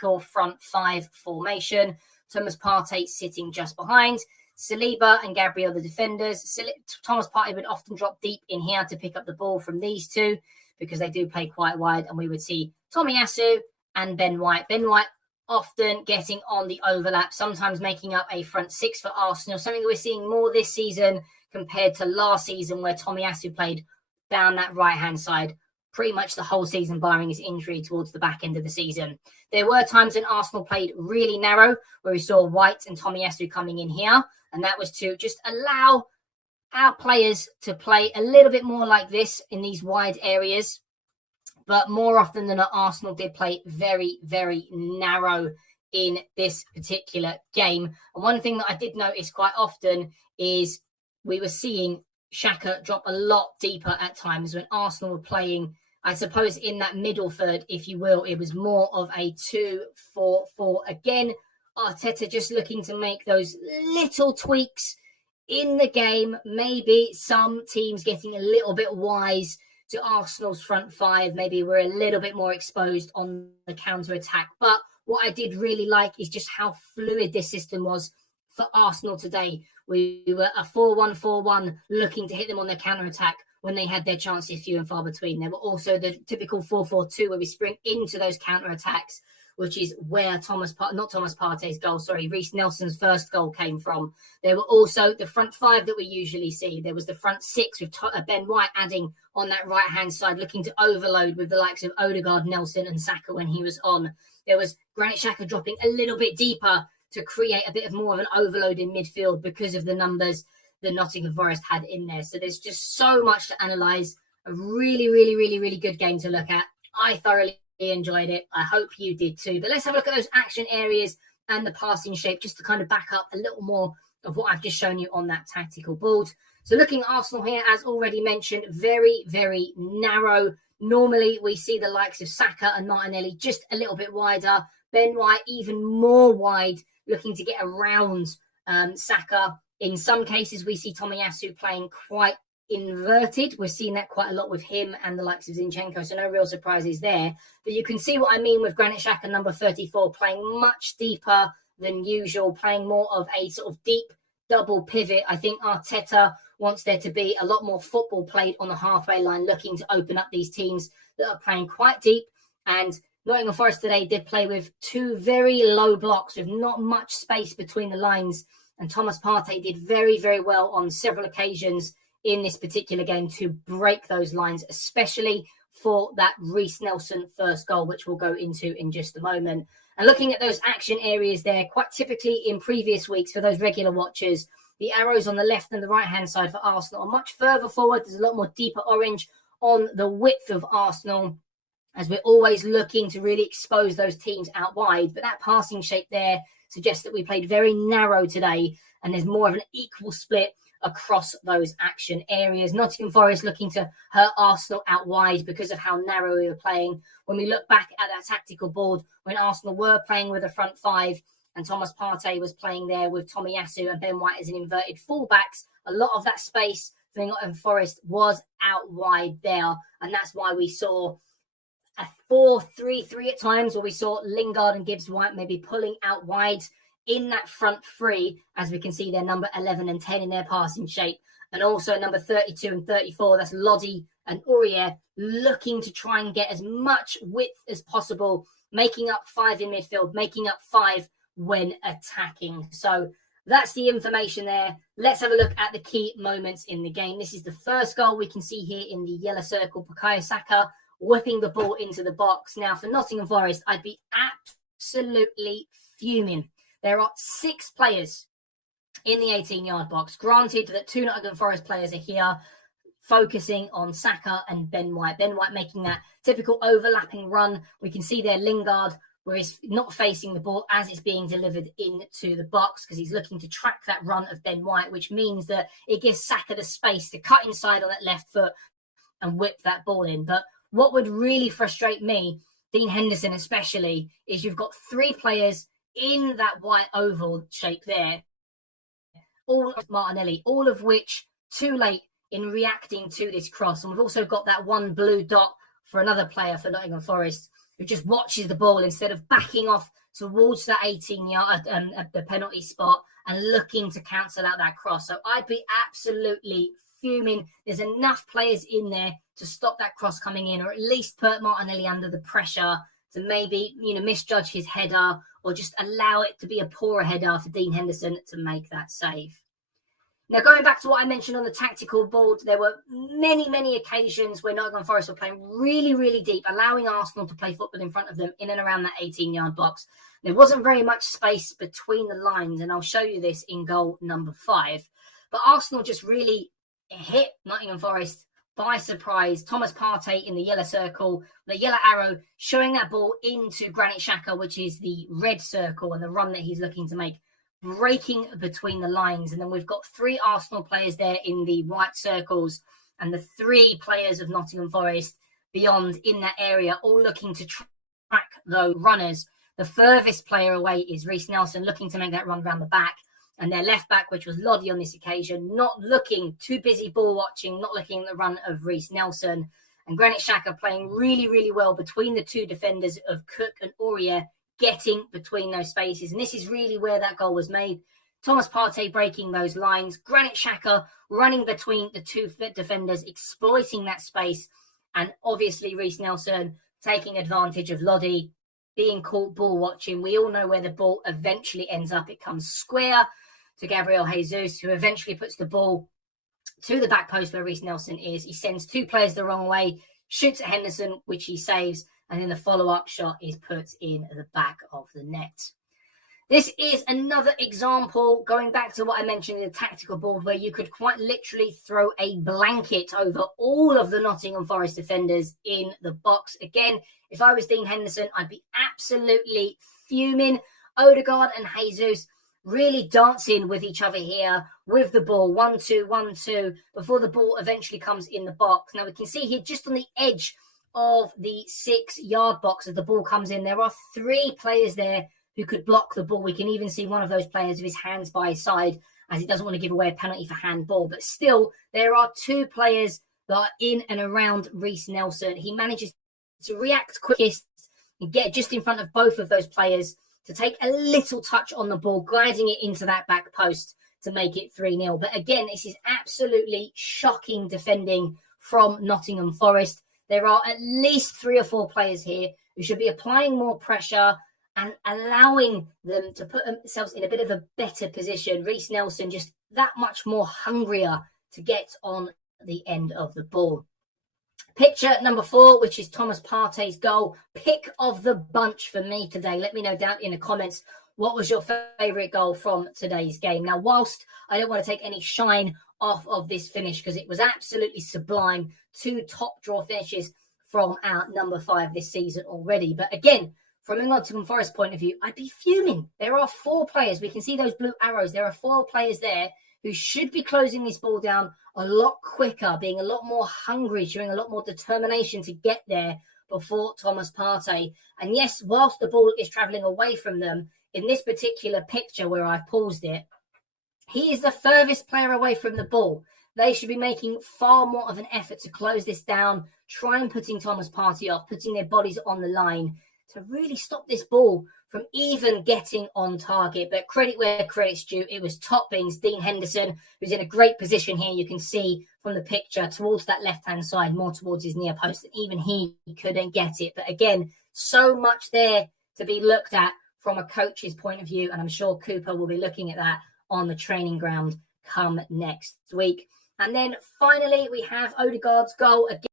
typical front five formation. Thomas Partey sitting just behind. Saliba and Gabriel, the defenders. Thomas Partey would often drop deep in here to pick up the ball from these two because they do play quite wide. And we would see Tomiyasu and Ben White. Ben White often getting on the overlap, sometimes making up a front six for Arsenal, something that we're seeing more this season compared to last season where Tomiyasu played down that right-hand side pretty much the whole season, barring his injury towards the back end of the season. There were times when Arsenal played really narrow, where we saw White and Tomiyasu coming in here, and that was to just allow our players to play a little bit more like this in these wide areas. But more often than not, Arsenal did play very, very narrow in this particular game. And one thing that I did notice quite often is we were seeing Xhaka drop a lot deeper at times when Arsenal were playing, I suppose, in that middle third, if you will. It was more of a 2-4-4. Again, Arteta just looking to make those little tweaks in the game. Maybe some teams getting a little bit wise to Arsenal's front five. Maybe we're a little bit more exposed on the counter-attack. But what I did really like is just how fluid this system was for Arsenal today. We were a 4-1-4-1 looking to hit them on their counter-attack when they had their chances few and far between. There were also the typical 4-4-2 where we spring into those counter-attacks, which is where Reiss Nelson's first goal came from. There were also the front five that we usually see. There was the front six with Ben White adding on that right-hand side, looking to overload with the likes of Odegaard, Nelson and Saka when he was on. There was Granit Xhaka dropping a little bit deeper to create a bit of more of an overload in midfield because of the numbers that Nottingham Forest had in there. So there's just so much to analyse. A really, really, really, really good game to look at. I thoroughly enjoyed it. I hope you did too. But let's have a look at those action areas and the passing shape just to kind of back up a little more of what I've just shown you on that tactical board. So looking at Arsenal here, as already mentioned, very, very narrow. Normally we see the likes of Saka and Martinelli just a little bit wider. Ben White even more wide, looking to get around Saka. In some cases, we see Tomiyasu playing quite inverted. We're seeing that quite a lot with him and the likes of Zinchenko, so no real surprises there. But you can see what I mean with Granit Xhaka, number 34, playing much deeper than usual, playing more of a sort of deep double pivot. I think Arteta wants there to be a lot more football played on the halfway line, looking to open up these teams that are playing quite deep. And Nottingham Forest today did play with two very low blocks with not much space between the lines. And Thomas Partey did very, very well on several occasions in this particular game to break those lines, especially for that Reiss Nelson first goal, which we'll go into in just a moment. And looking at those action areas there, quite typically in previous weeks for those regular watchers, the arrows on the left and the right-hand side for Arsenal are much further forward. There's a lot more deeper orange on the width of Arsenal, as we're always looking to really expose those teams out wide. But that passing shape there suggests that we played very narrow today, and there's more of an equal split across those action areas. Nottingham Forest looking to hurt Arsenal out wide because of how narrow we were playing. When we look back at that tactical board, when Arsenal were playing with a front five and Thomas Partey was playing there with Tomiyasu and Ben White as an inverted fullbacks, a lot of that space for Nottingham Forest was out wide there. And that's why we saw a 4-3-3 at times, where we saw Lingard and Gibbs-White maybe pulling out wide in that front three, as we can see their number 11 and 10 in their passing shape. And also number 32 and 34, that's Lodi and Aurier, looking to try and get as much width as possible, making up five in midfield, making up five when attacking. So that's the information there. Let's have a look at the key moments in the game. This is the first goal we can see here in the yellow circle. Bukayo Saka whipping the ball into the box. Now, for Nottingham Forest, I'd be absolutely fuming. There are 6 players in the 18-yard box. Granted that 2 Nottingham Forest players are here focusing on Saka and Ben White. Ben White making that typical overlapping run. We can see there Lingard, where he's not facing the ball as it's being delivered into the box, because he's looking to track that run of Ben White, which means that it gives Saka the space to cut inside on that left foot and whip that ball in. But what would really frustrate me, Dean Henderson especially, is you've got 3 players in that white oval shape there, all of Martinelli, all of which too late in reacting to this cross. And we've also got that one blue dot for another player for Nottingham Forest who just watches the ball instead of backing off towards that 18-yard, the penalty spot, and looking to cancel out that cross. So I'd be absolutely fuming. There's enough players in there to stop that cross coming in, or at least put Martinelli under the pressure to maybe, misjudge his header, or just allow it to be a poorer header for Dean Henderson to make that save. Now, going back to what I mentioned on the tactical board, there were many, many occasions where Nottingham Forest were playing really, really deep, allowing Arsenal to play football in front of them in and around that 18-yard box. There wasn't very much space between the lines, and I'll show you this in goal number 5. But Arsenal just really hit Nottingham Forest by surprise. Thomas Partey in the yellow circle, the yellow arrow, showing that ball into Granit Xhaka, which is the red circle, and the run that he's looking to make, breaking between the lines. And then we've got 3 Arsenal players there in the white circles, and the 3 players of Nottingham Forest beyond in that area, all looking to track those runners. The furthest player away is Reiss Nelson, looking to make that run round the back. And their left back, which was Lodi on this occasion, not looking, too busy ball watching, not looking at the run of Reiss Nelson. And Granit Xhaka playing really, really well between the 2 defenders of Cook and Aurier, getting between those spaces. And this is really where that goal was made. Thomas Partey breaking those lines. Granit Xhaka running between the 2 defenders, exploiting that space. And obviously Reiss Nelson taking advantage of Lodi being caught ball watching. We all know where the ball eventually ends up. It comes square to Gabriel Jesus, who eventually puts the ball to the back post where Reiss Nelson is. He sends 2 players the wrong way, shoots at Henderson, which he saves, and then the follow-up shot is put in the back of the net. This is another example, going back to what I mentioned in the tactical board, where you could quite literally throw a blanket over all of the Nottingham Forest defenders in the box. Again, if I was Dean Henderson, I'd be absolutely fuming. Odegaard and Jesus really dancing with each other here with the ball. 1-2, 1-2, before the ball eventually comes in the box. Now we can see here just on the edge of the 6-yard box as the ball comes in, there are 3 players there who could block the ball. We can even see one of those players with his hands by his side, as he doesn't want to give away a penalty for handball. But still, there are 2 players that are in and around Reiss Nelson. He manages to react quickest and get just in front of both of those players to take a little touch on the ball, gliding it into that back post to make it 3-0. But again, this is absolutely shocking defending from Nottingham Forest. There are at least 3 or 4 players here who should be applying more pressure and allowing them to put themselves in a bit of a better position. Reiss Nelson just that much more hungrier to get on the end of the ball. Picture number 4, which is Thomas Partey's goal. Pick of the bunch for me today. Let me know down in the comments what was your favourite goal from today's game. Now, whilst I don't want to take any shine off of this finish because it was absolutely sublime, 2 top draw finishes from our number 5 this season already. But again, from a Nottingham Forest point of view, I'd be fuming. There are 4 players. We can see those blue arrows. There are 4 players there who should be closing this ball down a lot quicker, being a lot more hungry, showing a lot more determination to get there before Thomas Partey. And yes, whilst the ball is travelling away from them, in this particular picture where I've paused it, he is the furthest player away from the ball. They should be making far more of an effort to close this down, try and putting Thomas Partey off, putting their bodies on the line to really stop this ball from even getting on target. But credit where credit's due, it was top bins. Dean Henderson, who's in a great position here. You can see from the picture towards that left-hand side, more towards his near post, and even he couldn't get it. But again, so much there to be looked at from a coach's point of view, and I'm sure Cooper will be looking at that on the training ground come next week. And then finally, we have Odegaard's goal again.